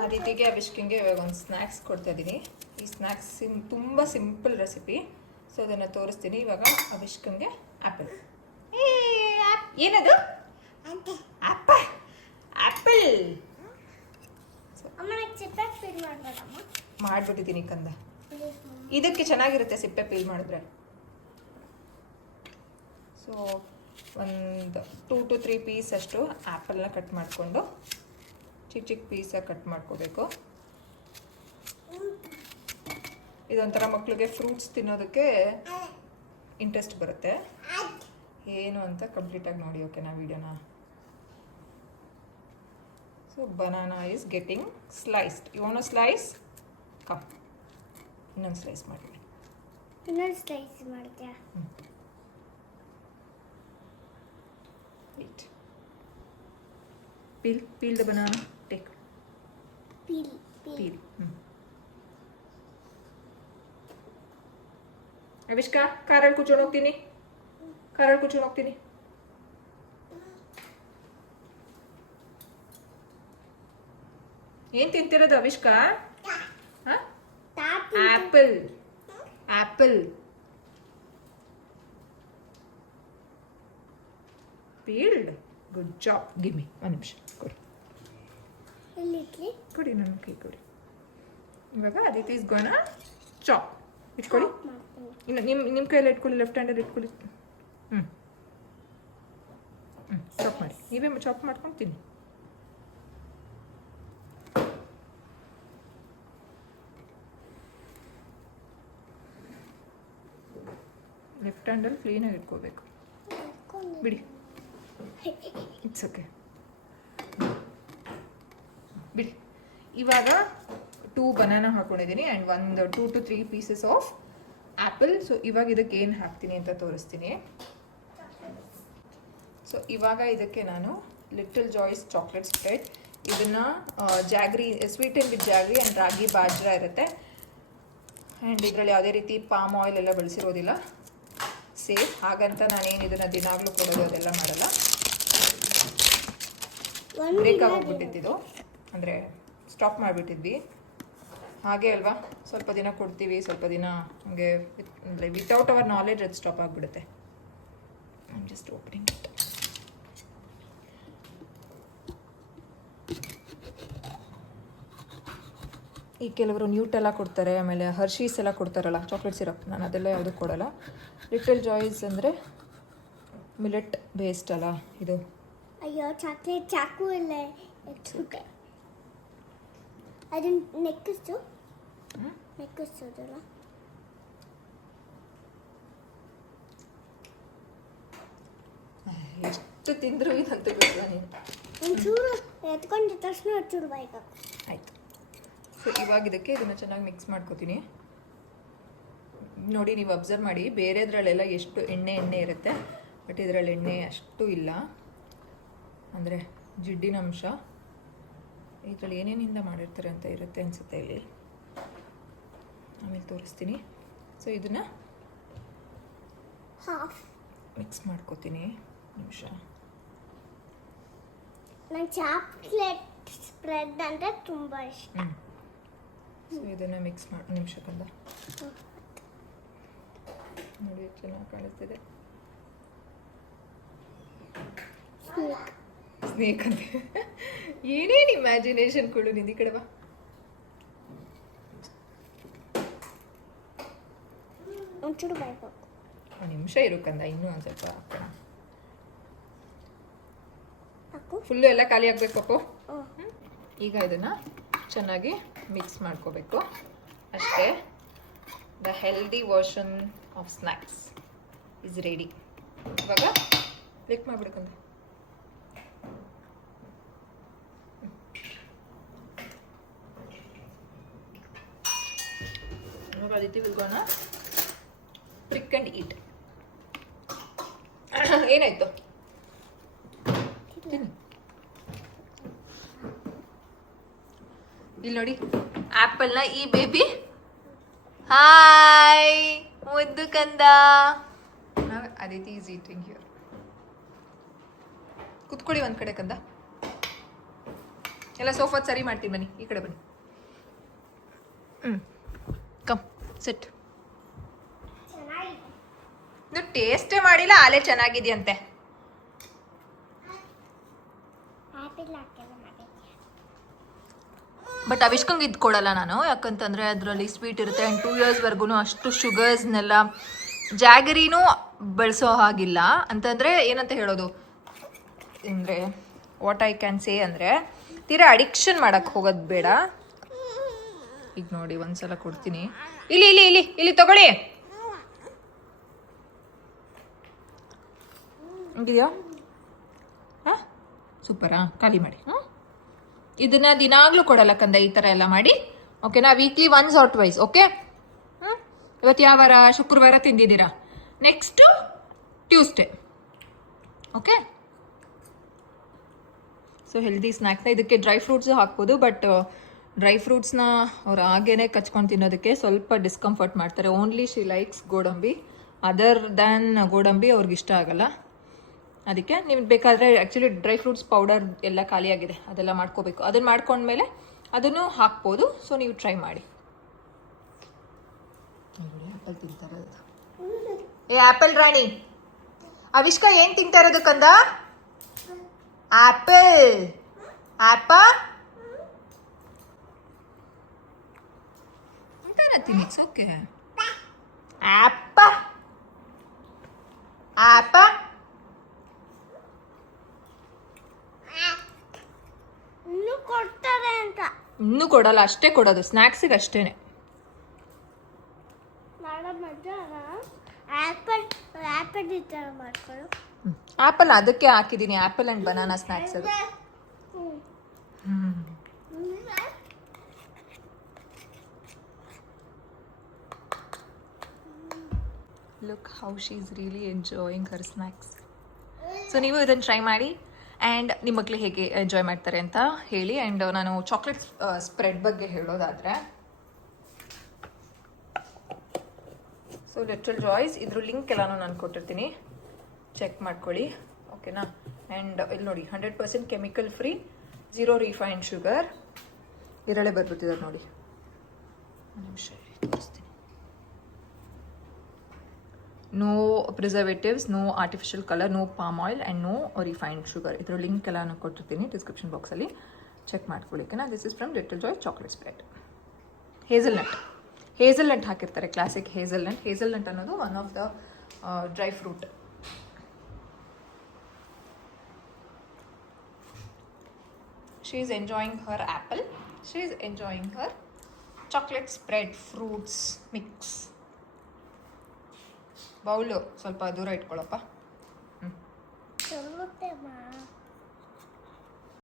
ಆ ರೀತಿಗೆ ಅಭಿಷ್ಕಿಂಗೆ ಇವಾಗ ಒಂದು ಸ್ನ್ಯಾಕ್ಸ್ ಕೊಡ್ತಾ ಇದ್ದೀನಿ. ಈ ಸ್ನ್ಯಾಕ್ಸ್ ತುಂಬ ಸಿಂಪಲ್ ರೆಸಿಪಿ. ಸೊ ಅದನ್ನು ತೋರಿಸ್ತೀನಿ. ಇವಾಗ ಅಭಿಷ್ಕಂಗೆ ಆ್ಯಪಲ್. ಏನದು? ಆ್ಯಪಲ್. ಆ್ಯಪಲ್ ಮಾಡಿಬಿಟ್ಟಿದ್ದೀನಿ ಕಂದ. ಇದಕ್ಕೆ ಚೆನ್ನಾಗಿರುತ್ತೆ ಸಿಪ್ಪೆ ಪೀಲ್ ಮಾಡಿದ್ರೆ. ಸೊ ಒಂದು 2 to 3 ಪೀಸ್ ಅಷ್ಟು ಆ್ಯಪಲ್ನ ಕಟ್ ಮಾಡಿಕೊಂಡು ಚಿಕ್ಕ ಚಿಕ್ಕ ಪೀಸಾಗಿ ಕಟ್ ಮಾಡ್ಕೋಬೇಕು. ಇದೊಂಥರ ಮಕ್ಕಳಿಗೆ ಫ್ರೂಟ್ಸ್ ತಿನ್ನೋದಕ್ಕೆ ಇಂಟ್ರೆಸ್ಟ್ ಬರುತ್ತೆ. ಏನು ಅಂತ ಕಂಪ್ಲೀಟಾಗಿ ನೋಡಿ ಓಕೆನಾ ವಿಡಿಯೋನ. So banana is getting sliced. You want to slice? Come, ಇನ್ನೊಂದು ಸ್ಲೈಸ್ ಮಾಡಿ. ಇನ್ನೊಂದು ಸ್ಲೈಸ್ ಮಾಡ್ತೀಯಾ? Wait. Peel the banana. Take. Peel. ಅವಿಷ್ಕಾ, ಕಾರಲ್ಲಿ ಕೂತ್ಕೊಂಡು ಹೋಗ್ತೀನಿ. ಏನ್ ತಿಂತಿರೋದು ಅವಿಷ್ಕಾ? Apple. Peeled. Good job. Give me. ಒಂದು ನಿಮಿಷ ಕೊಡಿ ನನ್ನ ಕೈ ಕೊಡಿ. ಇವಾಗ ಅದಿತಿ ಇಸ್ ಗೋನ ಚಾಪ್. ಇಟ್ಕೊಳ್ಳಿ. ಇನ್ನು ನಿಮ್ಮ ಕೈಯಲ್ಲಿ ಇಟ್ಕೊಳ್ಳಿ. ಲೆಫ್ಟ್ ಹ್ಯಾಂಡಲ್ಲಿ ಇಟ್ಕೊಳ್ಳಿ. ಚಾಪ್ ಮಾಡಿ. ನೀವೇ ಚಾಪ್ ಮಾಡ್ಕೊಂಡು ತಿನ್ನಿ. ಲೆಫ್ಟ್ ಹ್ಯಾಂಡಲ್ಲಿ ಕ್ಲೀನಾಗಿ ಇಟ್ಕೋಬೇಕು. ಬಿಡಿ, ಇಟ್ಸ್ ಓಕೆ. ಬಿಡಿ. ಇವಾಗ 2 ಬನಾನಾ ಹಾಕೊಂಡಿದ್ದೀನಿ ಆ್ಯಂಡ್ ಒಂದು 2 to 3 pieces of apple. So ಇವಾಗ ಇದಕ್ಕೆ ಏನು ಹಾಕ್ತೀನಿ ಅಂತ ತೋರಿಸ್ತೀನಿ. ಸೊ ಇವಾಗ ಇದಕ್ಕೆ ನಾನು ಲಿಟಲ್ ಜಾಯ್ಸ್ ಚಾಕ್ಲೇಟ್ ಸ್ಪ್ರೆಡ್. ಇದನ್ನು jaggery, sweet with jaggery and ragi bajra ಇರುತ್ತೆ. ಆ್ಯಂಡ್ ಇದರಲ್ಲಿ ಯಾವುದೇ ರೀತಿ ಪಾಮ್ ಆಯಿಲ್ ಎಲ್ಲ ಬಳಸಿರೋದಿಲ್ಲ. ಸೇಫ್. ಹಾಗಂತ ನಾನೇನು ಇದನ್ನು ದಿನಾಗಲೂ ಕೊಡೋದು ಅದೆಲ್ಲ ಮಾಡಲ್ಲ. ಬ್ರೇಕ್ ಆಗೋಗ್ಬಿಟ್ಟಿದ್ದು, ಅಂದರೆ ಸ್ಟಾಪ್ ಮಾಡಿಬಿಟ್ಟಿದ್ವಿ. ಹಾಗೆ ಅಲ್ವಾ, ಸ್ವಲ್ಪ ದಿನ ಕೊಡ್ತೀವಿ, ಸ್ವಲ್ಪ ದಿನ ಹಂಗೆ ಅಂದರೆ ವಿತೌಟ್ ಅವರ್ ನಾಲೆಡ್ಜ್ ಅದು ಸ್ಟಾಪ್ ಆಗಿಬಿಡುತ್ತೆ. I am just opening it. ಈ ಕೆಲವರು ನ್ಯೂಟೆಲ್ಲ ಕೊಡ್ತಾರೆ, ಆಮೇಲೆ ಹರ್ಷೀಸ್ ಎಲ್ಲ ಕೊಡ್ತಾರಲ್ಲ ಚಾಕ್ಲೇಟ್ ಸಿರಪ್. ನಾನು ಅದೆಲ್ಲ ಯಾವುದೂ ಕೊಡೋಲ್ಲ. ಲಿಟಲ್ ಜಾಯ್ಸ್ ಅಂದರೆ ಮಿಲೆಟ್ ಬೇಸ್ಡ್ ಅಲ್ಲ ಇದು. ಅಯ್ಯೋ, ಚಾಕ್ಲೇಟ್ ಚಾಕು ಇಲ್ಲ ಎತ್ಬಿಟ್ಟೆ. ಅದನ್ನ ನೆಕ್ಕಿಸೋದಲ್ಲ. ಎಷ್ಟು ತಿಂದ್ರು ಇದಂತ ಗೊತ್ತಿಲ್ಲ ನೀನು. ಒಂಚೂರು ಎತ್ಕೊಂಡಿದ್ದ ತಕ್ಷಣ ಒಂಚೂರು ಬಾಯಿಗೆ ಹಾಕು. ಆಯಿತು. ಸೊ ಇವಾಗ ಇದಕ್ಕೆ ಇದನ್ನು ಚೆನ್ನಾಗಿ ಮಿಕ್ಸ್ ಮಾಡ್ಕೋತೀನಿ. ನೋಡಿ, ನೀವು ಅಬ್ಸರ್ವ್ ಮಾಡಿ, ಬೇರೆದ್ರಲ್ಲೆಲ್ಲ ಎಷ್ಟು ಎಣ್ಣೆ ಇರುತ್ತೆ, ಬಟ್ ಇದರಲ್ಲಿ ಎಣ್ಣೆ ಅಷ್ಟು ಇಲ್ಲ. ಅಂದರೆ ಜಿಡ್ಡಿನ ಅಂಶ ಇದರಲ್ಲಿ ಏನೇನಿಂದ ಮಾಡಿರ್ತಾರೆ ಅಂತ ಇರುತ್ತೆ ಅನಿಸುತ್ತೆ ಇಲ್ಲಿ. ಆಮೇಲೆ ತೋರಿಸ್ತೀನಿ. ಸೊ ಇದನ್ನು ಮಿಕ್ಸ್ ಮಾಡ್ಕೋತೀನಿ. ನಿಮಿಷ. ನಂಗೆ ಚಾಕ್ಲೇಟ್ ಸ್ಪ್ರೆಡ್ ಅಂದರೆ ತುಂಬ ಇಷ್ಟ. ಸೊ ಇದನ್ನು ಮಿಕ್ಸ್ ಮಾಡಿ ನಿಮಿಷಕ್ಕಂದ ನೋಡಿ, ಚೆನ್ನಾಗಿ ಕಾಣಿಸ್ತಿದೆ. ಸ್ನೇಕ್ ಅಂತ ಏನೇನು ಇಮ್ಯಾಜಿನೇಷನ್ ಕೊಡು ನಿಂದು. ಈ ಕಡೆ ಬಾ. ಒಂಚೂರು ಬಾಯಿಗೆ ಒಂದು ನಿಮಿಷ ಇರುಕಂದ, ಇನ್ನೂ ಒಂದು ಸ್ವಲ್ಪ ಹಾಕೋಣ. ಫುಲ್ಲು ಎಲ್ಲ ಖಾಲಿ ಆಗಬೇಕು ಪಾಪು. ಈಗ ಇದನ್ನು ಚೆನ್ನಾಗಿ ಮಿಕ್ಸ್ ಮಾಡ್ಕೋಬೇಕು ಅಷ್ಟೇ. The healthy version of snacks is ready. ಇವಾಗ click ಮಾಡಿಬಿಡ್ಕಂದ. Aditi will gonna prick and eat. ಏನಾಯ್ತು? ಇಲ್ಲಿ ನೋಡಿ, ಆಪಲ್ನ ಈ ಬೇಬಿ. ಹಾಯ್ ಮುದ್ದು ಕಂದ. Aditi is eating here. ಕುತ್ಕೊಳ್ಳಿ ಒಂದು ಕಡೆ ಕಂದ. ಎಲ್ಲ ಸೋಫಾದ್ ಸರಿ ಮಾಡ್ತೀನಿ ಬನ್ನಿ, ಈ ಕಡೆ ಬನ್ನಿ. Come set. ಚೆನ್ನಾಗಿದೆ. ಇದು ಟೇಸ್ಟೇ ಮಾಡಿಲ್ಲ, ಆಲೇ ಚೆನ್ನಾಗಿದೆಯಂತೆ. ಆ್ಯಪಲ್ ಹಾಕೆಲ್ಲ ಮಾಡಿದ್ಯಾ? ಬಟ್ ಅವಿಷ್ಕಂಗೆ ಇದು ಕೊಡಲ್ಲ ನಾನು, ಯಾಕಂತಂದರೆ ಅದರಲ್ಲಿ ಸ್ವೀಟ್ ಇರುತ್ತೆ ಆ್ಯಂಡ್ 2 ಇಯರ್ಸ್ವರೆಗೂ ಅಷ್ಟು ಶುಗರ್ಸ್ನೆಲ್ಲ ಜಾಗರಿನೂ ಬಳಸೋ ಹಾಗಿಲ್ಲ. ಅಂತಂದರೆ ಏನಂತ ಹೇಳೋದು ಅಂದರೆ ವಾಟ್ ಐ ಕ್ಯಾನ್ ಸೇ ಅಂದರೆ ತೀರಾ ಅಡಿಕ್ಷನ್ ಮಾಡೋಕ್ಕೆ ಹೋಗೋದು ಬೇಡ. ಈಗ ನೋಡಿ ಒಂದ್ಸಲ ಕೊಡ್ತೀನಿ. ಇಲ್ಲಿ ಇಲ್ಲಿ ಇಲ್ಲಿ ಇಲ್ಲಿ ತಗೊಳ್ಳಿ. ಹಂಗಿದೆಯಾ? ಹಾಂ ಸೂಪರಾ? ಖಾಲಿ ಮಾಡಿ. ಇದನ್ನ ದಿನಾಗ್ಲೂ ಕೊಡಲ್ಲ ಕಂದ, ಈ ಥರ ಎಲ್ಲ ಮಾಡಿ. ಓಕೆನಾ? Weekly once or twice. Okay? ಇವತ್ತು ಯಾವ ವಾರ? ಶುಕ್ರವಾರ ತಿಂದಿದ್ದೀರಾ. Next Tuesday. Okay? So healthy ಸ್ನ್ಯಾಕ್ನ ಇದಕ್ಕೆ ಡ್ರೈ ಫ್ರೂಟ್ಸು ಹಾಕ್ಬೋದು, ಬಟ್ ಡ್ರೈ ಫ್ರೂಟ್ಸ್ನ ಅವ್ರು ಹಾಗೇನೆ ಕಚ್ಕೊಂಡು ತಿನ್ನೋದಕ್ಕೆ ಸ್ವಲ್ಪ ಡಿಸ್ಕಂಫರ್ಟ್ ಮಾಡ್ತಾರೆ. ಓನ್ಲಿ ಶಿ ಲೈಕ್ಸ್ ಗೋಡಂಬಿ, ಅದರ್ ದ್ಯಾನ್ ಗೋಡಂಬಿ ಅವ್ರಿಗೆ ಇಷ್ಟ ಆಗಲ್ಲ. ಅದಕ್ಕೆ ನೀವು ಬೇಕಾದರೆ ಆ್ಯಕ್ಚುಲಿ ಡ್ರೈ ಫ್ರೂಟ್ಸ್ ಪೌಡರ್ ಎಲ್ಲ ಖಾಲಿಯಾಗಿದೆ, ಅದೆಲ್ಲ ಮಾಡ್ಕೋಬೇಕು. ಅದನ್ನು ಮಾಡ್ಕೊಂಡ್ಮೇಲೆ ಅದನ್ನು ಹಾಕ್ಬೋದು. ಸೊ ನೀವು ಟ್ರೈ ಮಾಡಿ. ಆ್ಯಪಲ್ ತಿಂತಾ ಇರೋದು. ಏ ಆ್ಯಪಲ್ ರಾಣಿ, ಅವಿಷ್ಕ ಏನು ತಿಂತಾ ಇರೋದು ಕಂದ? ಆ್ಯಪಲ್. ಆ್ಯಪಲ್ ತಿನ್ನಿ, ಇಟ್ಸ್ ಓಕೆ. ಆ್ಯಪಲ್ ಆ್ಯಪಲ್ ಇನ್ನೂ ಕೊಡ್ತಾರೆ ಅಂತ. ಇನ್ನೂ ಕೊಡಲ್ಲ, ಅಷ್ಟೇ ಕೊಡೋದು, ಸ್ನ್ಯಾಕ್ಸಿಗೆ ಅಷ್ಟೇನೆ. ನಾಳೆ ಮಧ್ಯಾಹ್ನ ಆ್ಯಪಲ್ ಈ ಥರ ಮಾಡ್ಕೊಳ್ಳು. ಆ್ಯಪಲ್ ಅದಕ್ಕೆ ಹಾಕಿದ್ದೀನಿ, ಆ್ಯಪಲ್ ಆ್ಯಂಡ್ ಬನಾನಾ ಸ್ನ್ಯಾಕ್ಸ್ ಅದು. Look how she is really enjoying Har snacks. So ನೀವು ಇದನ್ನು ಟ್ರೈ ಮಾಡಿ ಆ್ಯಂಡ್ ನಿಮ್ಮ ಮಕ್ಳು ಹೇಗೆ ಎಂಜಾಯ್ ಮಾಡ್ತಾರೆ ಅಂತ ಹೇಳಿ. ಆ್ಯಂಡ್ ನಾನು ಚಾಕ್ಲೇಟ್ ಸ್ಪ್ರೆಡ್ ಬಗ್ಗೆ ಹೇಳೋದಾದರೆ, ಸೊ ಲಿಟಲ್ ಜಾಯ್ಸ್ ಇದ್ರ ಲಿಂಕ್ ಎಲ್ಲನೂ ನಾನು ಕೊಟ್ಟಿರ್ತೀನಿ, ಚೆಕ್ ಮಾಡ್ಕೊಳ್ಳಿ. ಓಕೆನಾ? ಆ್ಯಂಡ್ ಇಲ್ಲಿ ನೋಡಿ 100% ಕೆಮಿಕಲ್ ಫ್ರೀ, 0 ರಿಫೈನ್ಡ್ ಶುಗರ್. ಇದರಲ್ಲೇ ಬರ್ಬಿಟ್ಟಿದ್ದಾರೆ ನೋಡಿ, ಒಂದು ನಿಮಿಷ ತೋರಿಸ್ತೀನಿ. No preservatives, no artificial colour, no palm oil and no refined sugar. ಇದರ ಲಿಂಕ್ ಎಲ್ಲ ನಾನು ಕೊಟ್ಟಿರ್ತೀನಿ ಡಿಸ್ಕ್ರಿಪ್ಷನ್ ಬಾಕ್ಸಲ್ಲಿ, ಚೆಕ್ ಮಾಡ್ಕೊಳ್ಳಿ. ಓಕೆನಾ? This is from little joy chocolate spread. Hazelnut ಹಾಕಿರ್ತಾರೆ, ಕ್ಲಾಸಿಕ್ ಹೇಸಲ್ನಟ್ ಅನ್ನೋದು one of the dry fruit. She is enjoying her apple, she is enjoying her chocolate spread fruits mix. Bowl ಸ್ವಲ್ಪ ದೂರ ಇಟ್ಕೊಳ್ಳಪ್ಪ. ಚಲೋತ್ತೆ ಮಾ.